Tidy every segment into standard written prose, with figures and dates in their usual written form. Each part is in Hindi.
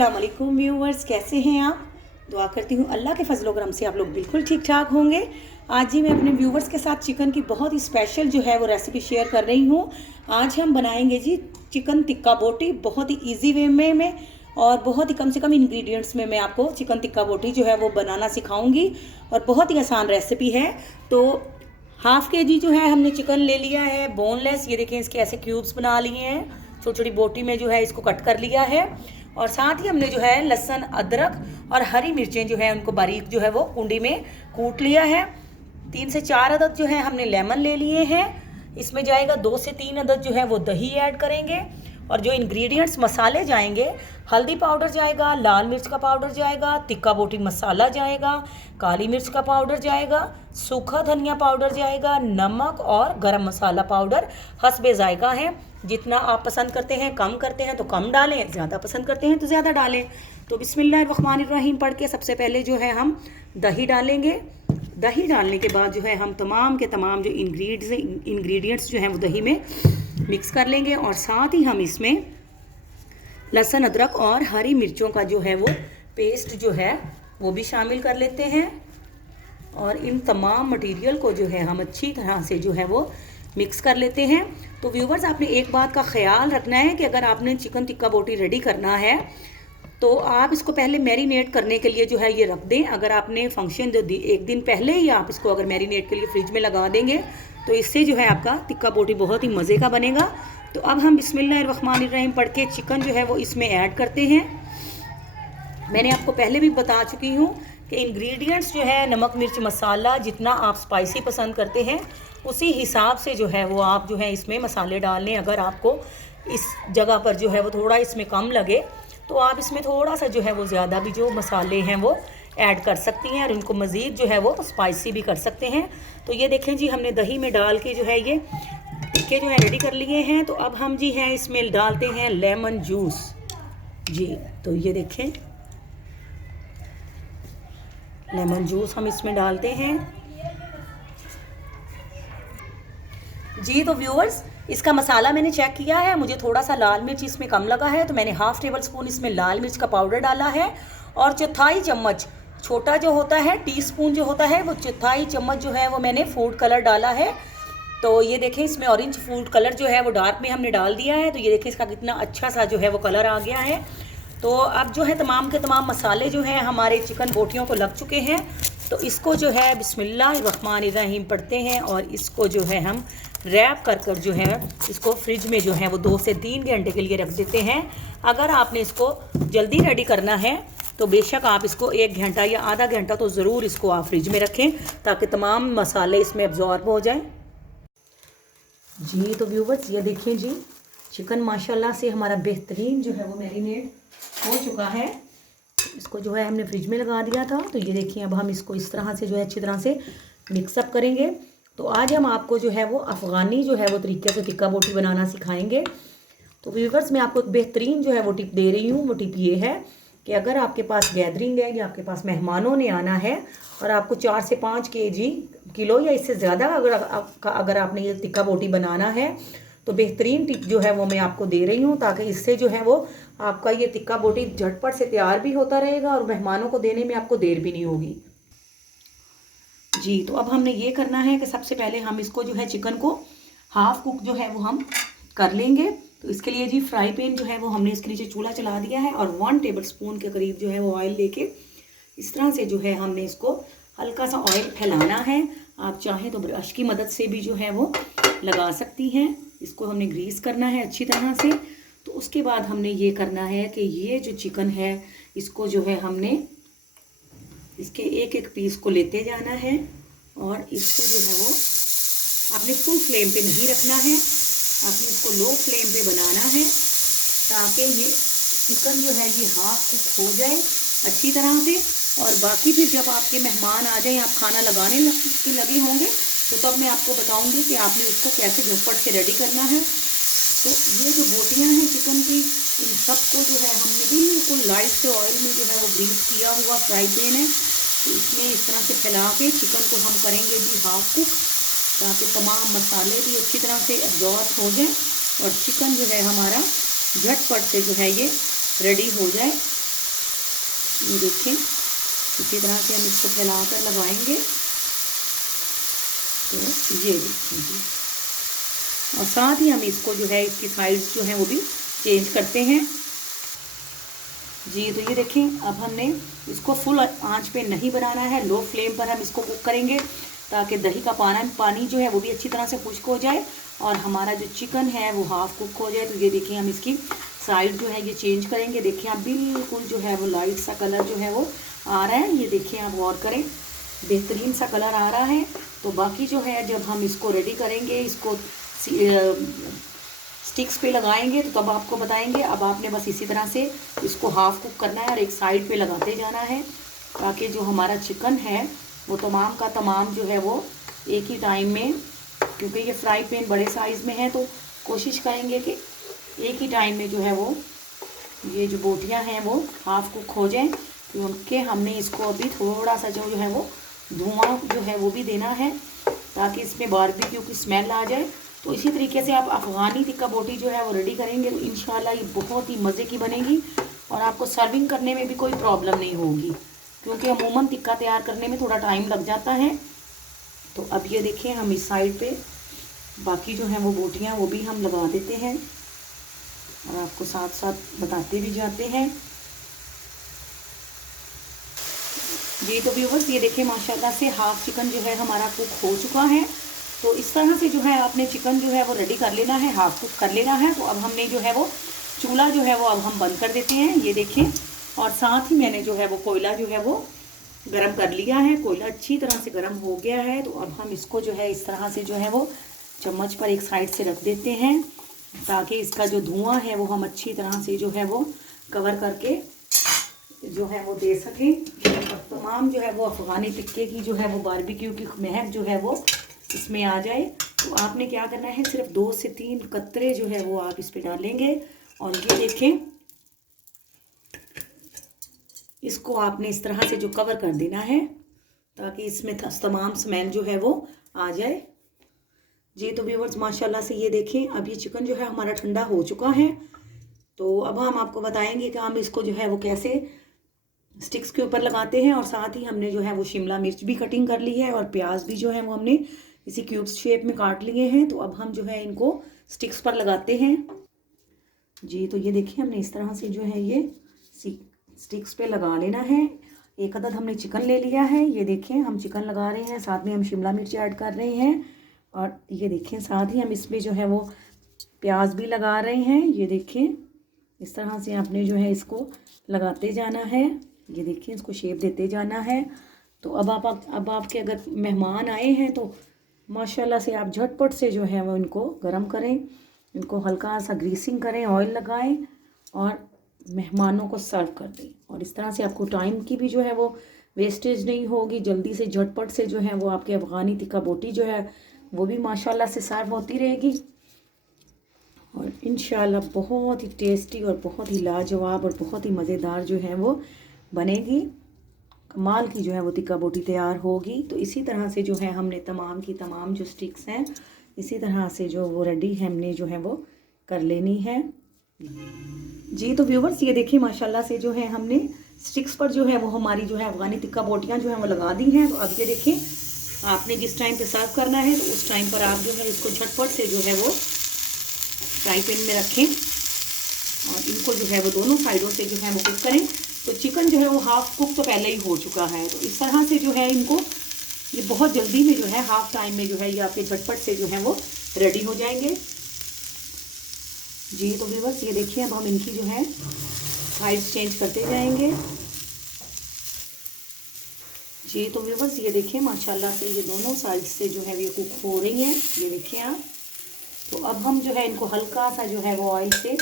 अस्सलाम वालेकुम व्यूवर्स, कैसे हैं आप। दुआ करती हूँ अल्लाह के फजल करम से आप लोग बिल्कुल ठीक ठाक होंगे। आज ही मैं अपने व्यूवर्स के साथ चिकन की बहुत ही स्पेशल जो है वो रेसिपी शेयर कर रही हूँ। आज हम बनाएंगे जी चिकन टिक्का बोटी, बहुत ही इजी वे में और बहुत ही कम से कम इंग्रेडिएंट्स में मैं आपको चिकन टिक्का बोटी जो है वो बनाना सिखाऊंगी और बहुत ही आसान रेसिपी है। तो हाफ़ के जी जो है हमने चिकन ले लिया है बोनलेस। ये देखें, इसके ऐसे क्यूब्स बना लिए हैं, छोटी छोटी बोटी में जो है इसको कट कर लिया है। और साथ ही हमने जो है लहसुन, अदरक और हरी मिर्चें जो है उनको बारीक जो है वो कुंडी में कूट लिया है। 3 से 4 अदद जो है हमने लेमन ले लिए हैं। इसमें जाएगा 2 से 3 अदद जो है वो दही ऐड करेंगे। और जो इंग्रेडिएंट्स मसाले जाएंगे, हल्दी पाउडर जाएगा, लाल मिर्च का पाउडर जाएगा, टिक्का बोटी मसाला जाएगा, काली मिर्च का पाउडर जाएगा, सूखा धनिया पाउडर जाएगा, नमक और गरम मसाला पाउडर हस्बे जायका है। जितना आप पसंद करते हैं, कम करते हैं तो कम डालें, ज़्यादा पसंद करते हैं तो ज़्यादा डालें। तो बिस्मिल्लाहिर्रहमानिर्रहीम पढ़ के सबसे पहले जो है हम दही डालेंगे। दही डालने के बाद जो है हम तमाम के तमाम जो इंग्रेडिएंट्स जो हैं वो दही में मिक्स कर लेंगे। और साथ ही हम इसमें लहसुन, अदरक और हरी मिर्चों का जो है वो पेस्ट जो है वो भी शामिल कर लेते हैं। और इन तमाम मटेरियल को जो है हम अच्छी तरह से जो है वो मिक्स कर लेते हैं। तो व्यूवर्स, आपने एक बात का ख्याल रखना है कि अगर आपने चिकन टिक्का बोटी रेडी करना है तो आप इसको पहले मैरिनेट करने के लिए जो है ये रख दें। अगर आपने फंक्शन जो एक दिन पहले ही आप इसको अगर मैरिनेट के लिए फ्रिज में लगा देंगे तो इससे जो है आपका टिक्का बोटी बहुत ही मज़े का बनेगा। तो अब हम बिस्मिल्लाहिर्रहमानिर्रहीम पढ़ के चिकन जो है वो इसमें ऐड करते हैं। मैंने आपको पहले भी बता चुकी हूँ कि इंग्रेडिएंट्स जो है नमक, मिर्च, मसाला जितना आप स्पाइसी पसंद करते हैं उसी हिसाब से जो है वो आप जो है इसमें मसाले डाल लें। अगर आपको इस जगह पर जो है वो थोड़ा इसमें कम लगे तो आप इसमें थोड़ा सा जो है वो ज़्यादा भी जो मसाले हैं वो ऐड कर सकती हैं और इनको मज़ीद जो है वो स्पाइसी भी कर सकते हैं। तो ये देखें जी, हमने दही में डाल के जो है ये टिक्के जो है रेडी कर लिए हैं। तो अब हम जी हैं इसमें डालते हैं लेमन जूस जी। तो ये देखें, लेमन जूस हम इसमें डालते हैं जी। तो व्यूअर्स, इसका मसाला मैंने चेक किया है, मुझे थोड़ा सा लाल मिर्च इसमें कम लगा है तो मैंने हाफ़ टेबल स्पून इसमें लाल मिर्च का पाउडर डाला है। और चौथाई चम्मच, छोटा जो होता है टीस्पून जो होता है वो चौथाई चम्मच जो है वो मैंने फूड कलर डाला है। तो ये देखें, इसमें ऑरेंज फूड कलर जो है वो डार्क में हमने डाल दिया है। तो ये देखें इसका कितना अच्छा सा जो है वो कलर आ गया है। तो अब जो है तमाम के तमाम मसाले जो हैं हमारे चिकन बोटियों को लग चुके हैं। तो इसको जो है बिस्मिल्लाहिर्रहमानिर्रहीम पढ़ते हैं और इसको जो है हम रैप कर जो है इसको फ्रिज में जो है वो 2 से 3 घंटे के लिए रख देते हैं। अगर आपने इसको जल्दी रेडी करना है तो बेशक आप इसको 1 घंटा या आधा घंटा तो ज़रूर इसको आप फ्रिज में रखें ताकि तमाम मसाले इसमें अब्जॉर्ब हो जाएं जी। तो व्यूवर्स, ये देखें जी, चिकन माशाल्लाह से हमारा बेहतरीन जो है वो मैरिनेट हो चुका है। इसको जो है हमने फ्रिज में लगा दिया था। तो ये देखिए, अब हम इसको इस तरह से जो है अच्छी तरह से मिक्सअप करेंगे। तो आज हम आपको जो है वो अफ़गानी जो है वो तरीके से टिक्का बोटी बनाना सिखाएंगे। तो व्यूवर्स, मैं आपको एक बेहतरीन जो है वो टिप दे रही हूँ। वो टिप ये है कि अगर आपके पास गैदरिंग है या आपके पास मेहमानों ने आना है और आपको 4 से 5 किलो या इससे ज़्यादा अगर आपने ये टिक्का बोटी बनाना है तो बेहतरीन टिप जो है वो मैं आपको दे रही हूँ, ताकि इससे जो है वो आपका ये टिक्का बोटी झटपट से तैयार भी होता रहेगा और मेहमानों को देने में आपको देर भी नहीं होगी जी। तो अब हमने ये करना है कि सबसे पहले हम इसको जो है चिकन को हाफ़ कुक जो है वो हम कर लेंगे। तो इसके लिए जी फ्राई पैन जो है वो हमने इसके नीचे चूल्हा चला दिया है और 1 टेबल स्पून के करीब जो है वो ऑयल लेके इस तरह से जो है हमने इसको हल्का सा ऑयल फैलाना है। आप चाहें तो ब्रश की मदद से भी जो है वो लगा सकती हैं। इसको हमने ग्रीस करना है अच्छी तरह से। तो उसके बाद हमने ये करना है कि ये जो चिकन है इसको जो है हमने इसके एक एक पीस को लेते जाना है और इसको जो है वो आपने फुल फ्लेम पे नहीं रखना है, आपने इसको लो फ्लेम पे बनाना है ताकि ये चिकन जो है ये हाफ कुक हो जाए अच्छी तरह से। और बाकी फिर जब आपके मेहमान आ जाएं, आप खाना लगाने लगे होंगे तो तब मैं आपको बताऊंगी कि आपने उसको कैसे झटपट से रेडी करना है। तो ये जो बोटियां हैं चिकन की, इन सबको जो है हमने बिल्कुल लाइट से ऑयल में जो है वो ग्रीस किया हुआ फ्राई पैन है। तो इसमें इस तरह से फैला के चिकन को हम करेंगे जी हाफ कुक, ताकि तमाम मसाले भी अच्छी तरह से एब्जॉर्ब हो जाएं और चिकन जो है हमारा झटपट से जो है ये रेडी हो जाए। ये देखें, इसी तरह से हम इसको फैलाकर लगाएंगे। तो ये देखिए जी, और साथ ही हम इसको जो है इसकी साइड्स जो हैं वो भी चेंज करते हैं जी। तो ये देखें, अब हमने इसको फुल आंच पे नहीं बनाना है, लो फ्लेम पर हम इसको कुक करेंगे ताकि दही का पानी जो है वो भी अच्छी तरह से खुश्क हो जाए और हमारा जो चिकन है वो हाफ कुक हो जाए। तो ये देखिए, हम इसकी साइड जो है ये चेंज करेंगे। देखिए आप, बिल्कुल जो है वो लाइट सा कलर जो है वो आ रहा है। ये देखिए आप गौर करें, बेहतरीन सा कलर आ रहा है। तो बाकी जो है जब हम इसको रेडी करेंगे, इसको स्टिक्स पे लगाएंगे तो तब आपको बताएंगे। अब आपने बस इसी तरह से इसको हाफ कुक करना है और एक साइड पे लगाते जाना है ताकि जो हमारा चिकन है वो तमाम का तमाम जो है वो एक ही टाइम में, क्योंकि ये फ्राई पैन बड़े साइज़ में है तो कोशिश करेंगे कि एक ही टाइम में जो है वो ये जो बोटियां हैं वो हाफ कुक हो जाएं। क्योंकि हमने इसको अभी थोड़ा सा जो है वो धुआं जो है वो भी देना है ताकि इसमें बारबेक्यू की स्मेल आ जाए। तो इसी तरीके से आप अफ़गानी टिक्का बोटी जो है वो रेडी करेंगे तो इंशाल्लाह ये बहुत ही मज़े की बनेगी और आपको सर्विंग करने में भी कोई प्रॉब्लम नहीं होगी, क्योंकि अमूमन टिक्का तैयार करने में थोड़ा टाइम लग जाता है। तो अब ये देखें, हम इस साइड पे बाकी जो हैं वो बोटियां वो भी हम लगा देते हैं और आपको साथ साथ बताते भी जाते हैं जी। तो व्यूवर्स, ये देखें माशाल्लाह से हाफ चिकन जो है हमारा कुक हो चुका है। तो इस तरह से जो है आपने चिकन जो है वो रेडी कर लेना है, हाफ कुक कर लेना है। तो अब हमने जो है वो चूल्हा जो है वो अब हम बंद कर देते हैं, ये देखें। और साथ ही मैंने जो है वो कोयला जो है वो गरम कर लिया है। कोयला अच्छी तरह से गरम हो गया है। तो अब हम इसको जो है इस तरह से जो है वो चम्मच पर एक साइड से रख देते हैं ताकि इसका जो धुआं है वो हम अच्छी तरह से जो है वो कवर करके जो है वो दे सकें और तमाम जो है वो अफ़गानी टिक्के की जो है वो बारबेक्यू की महक जो है वो इसमें आ जाए। तो आपने क्या करना है, सिर्फ 2 से 3 कतरे जो है वो आप इस पे डालेंगे और ये देखें, इसको आपने इस तरह से जो कवर कर देना है ताकि इसमें तमाम स्मेल जो है वो आ जाए जी। तो व्यूवर्स, माशाल्लाह से ये देखें, अब ये चिकन जो है हमारा ठंडा हो चुका है। तो अब हम आपको बताएंगे कि हम इसको जो है वो कैसे स्टिक्स के ऊपर लगाते हैं और साथ ही हमने जो है वो शिमला मिर्च भी कटिंग कर ली है और प्याज भी जो है वो हमने इसी क्यूब्स शेप में काट लिए हैं। तो अब हम जो है इनको स्टिक्स पर लगाते हैं जी। तो ये देखिए, हमने इस तरह से जो है ये स्टिक्स पे लगा लेना है। एक अदद हमने चिकन ले लिया है, ये देखें हम चिकन लगा रहे हैं, साथ में हम शिमला मिर्च ऐड कर रहे हैं और ये देखें साथ ही हम इसमें जो है वो प्याज भी लगा रहे हैं। ये देखें, इस तरह से आपने जो है इसको लगाते जाना है। ये देखिए, इसको शेप देते जाना है। तो अब आपके अगर मेहमान आए हैं तो माशाल्लाह से आप झटपट से जो है वो इनको गरम करें, इनको हल्का सा ग्रीसिंग करें, ऑयल लगाएं और मेहमानों को सर्व कर दें। और इस तरह से आपको टाइम की भी जो है वो वेस्टेज नहीं होगी, जल्दी से झटपट से जो है वो आपके अफ़गानी टिक्का बोटी जो है वो भी माशाल्लाह से सर्व होती रहेगी और इंशाल्लाह बहुत ही टेस्टी और बहुत ही लाजवाब और बहुत ही मज़ेदार जो है वो बनेगी। कमाल की जो है वो टिक्का बोटी तैयार होगी। तो इसी तरह से जो है हमने तमाम की तमाम जो स्टिक्स हैं इसी तरह से जो वो रेडी हमने जो है वो कर लेनी है जी। तो व्यूवर्स, ये देखिए माशाल्लाह से जो है हमने स्टिक्स पर जो है वो हमारी जो है अफ़गानी टिक्का बोटियाँ जो है वो लगा दी हैं। तो अब ये देखें, आपने जिस टाइम पे सर्व करना है तो उस टाइम पर आप जो है इसको झटपट से जो है वो फ्राई पैन में रखें और इनको जो है वो दोनों साइडों से जो है वो कुक करें। तो चिकन जो है वो हाफ कुक तो पहले ही हो चुका है। तो इस तरह से जो है इनको ये बहुत जल्दी में जो है हाफ टाइम में जो है ये आपके झटपट से जो है वो रेडी हो जाएंगे जी। तो व्यूअर्स, ये देखिए, अब हम इनकी जो है साइड्स चेंज करते जाएंगे जी। तो व्यूअर्स, ये देखिए माशाल्लाह से ये दोनों साइड से जो है ये कुक हो रही हैं, ये देखिए आप। तो अब हम जो है इनको हल्का सा जो है वो ऑयल से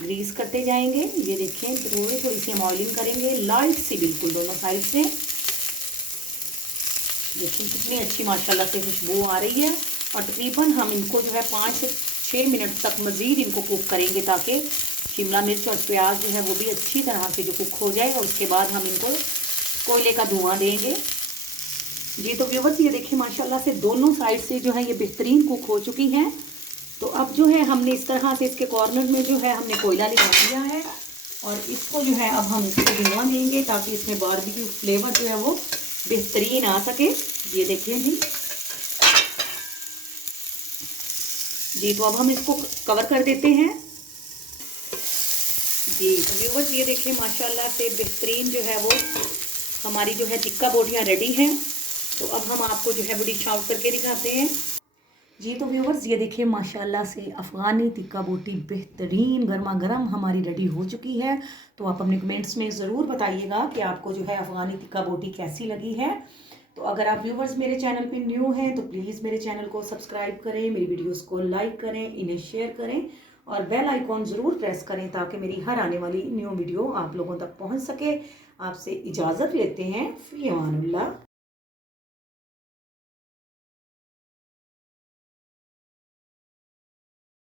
ग्रीस करते जाएंगे। ये देखें, थोड़ी सी हम ऑयलिंग करेंगे, लाइट सी बिल्कुल दोनों साइड से। देखिए कितनी अच्छी माशाल्लाह से खुशबू आ रही है और तकरीबन हम इनको जो है 5 से 6 मिनट तक मज़ीद इनको कुक करेंगे ताकि शिमला मिर्च और प्याज जो है वो भी अच्छी तरह से जो कुक हो जाए और उसके बाद हम इनको कोयले का धुआं देंगे जी। तो व्यूअर्स, ये देखिए माशाल्लाह से दोनों साइड से जो है ये बेहतरीन कुक हो चुकी हैं। तो अब जो है हमने इस तरह से इसके कॉर्नर में जो है हमने कोयला लगा दिया है और इसको जो है अब हम इसको धुआं देंगे ताकि इसमें बारबेक्यू फ्लेवर जो है वो बेहतरीन आ सके। ये देखिए जी तो अब हम इसको कवर कर देते हैं जी। तो व्यूवर्स ये देखिए माशाल्लाह से बेहतरीन जो है वो हमारी जो है टिक्का बोटियाँ रेडी हैं। तो अब हम आपको जो है वो डिश आउट करके दिखाते हैं जी। तो व्यूवर्स ये देखिए माशाल्लाह से अफ़गानी टिक्का बोटी बेहतरीन गर्मा गर्म हमारी रेडी हो चुकी है। तो आप अपने कमेंट्स में ज़रूर बताइएगा कि आपको जो है अफ़गानी टिक्का बोटी कैसी लगी है। तो अगर आप व्यूवर्स मेरे चैनल पे न्यू हैं तो प्लीज़ मेरे चैनल को सब्सक्राइब करें, मेरी वीडियोस को लाइक करें, इन्हें शेयर करें और बेल आइकॉन ज़रूर प्रेस करें ताकि मेरी हर आने वाली न्यू वीडियो आप लोगों तक पहुँच सके। आपसे इजाज़त लेते हैं, फ़ी अमानुल्लाह।